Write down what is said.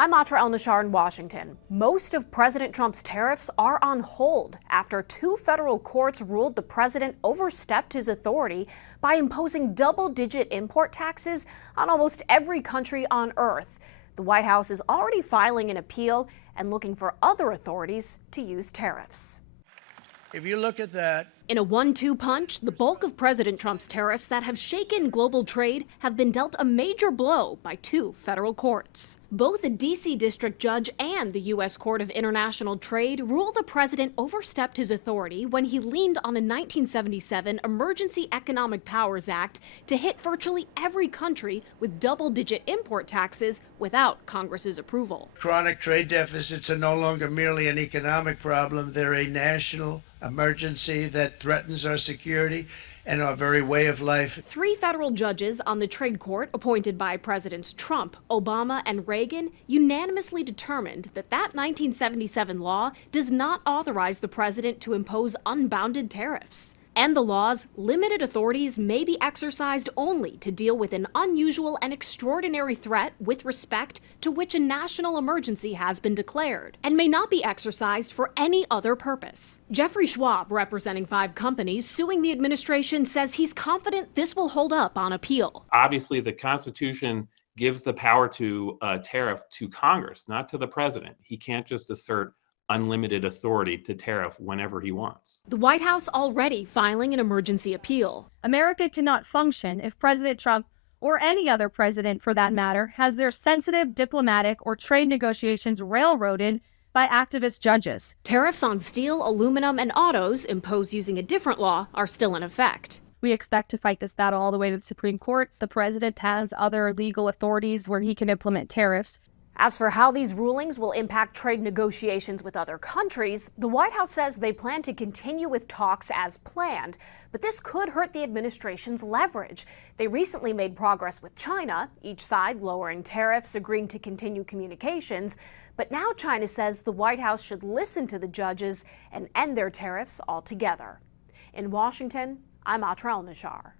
I'm Atra El-Nashar in Washington. Most of President Trump's tariffs are on hold after two federal courts ruled the president overstepped his authority by imposing double-digit import taxes on almost every country on Earth. The White House is already filing an appeal and looking for other authorities to use tariffs. If you look at that. In a 1-2 punch, the bulk of President Trump's tariffs that have shaken global trade have been dealt a major blow by two federal courts. Both a D.C. district judge and the U.S. Court of International Trade ruled the president overstepped his authority when he leaned on a 1977 Emergency Economic Powers Act to hit virtually every country with double-digit import taxes without Congress's approval. Chronic trade deficits are no longer merely an economic problem. They're a national emergency that threatens our security and our very way of life. Three federal judges on the trade court appointed by Presidents Trump, Obama, and Reagan unanimously determined that 1977 law does not authorize the president to impose unbounded tariffs. And the law's limited authorities may be exercised only to deal with an unusual and extraordinary threat with respect to which a national emergency has been declared, and may not be exercised for any other purpose. Jeffrey Schwab, representing 5 companies suing the administration, says he's confident this will hold up on appeal. Obviously, the Constitution gives the power to tariff to Congress, not to the president. He can't just assert unlimited authority to tariff whenever he wants. The White House already filing an emergency appeal. America cannot function if President Trump, or any other president for that matter, has their sensitive diplomatic or trade negotiations railroaded by activist judges. Tariffs on steel, aluminum, and autos imposed using a different law are still in effect. We expect to fight this battle all the way to the Supreme Court. The president has other legal authorities where he can implement tariffs. As for how these rulings will impact trade negotiations with other countries, the White House says they plan to continue with talks as planned, but this could hurt the administration's leverage. They recently made progress with China, each side lowering tariffs, agreeing to continue communications, but now China says the White House should listen to the judges and end their tariffs altogether. In Washington, I'm Atra El-Nashar.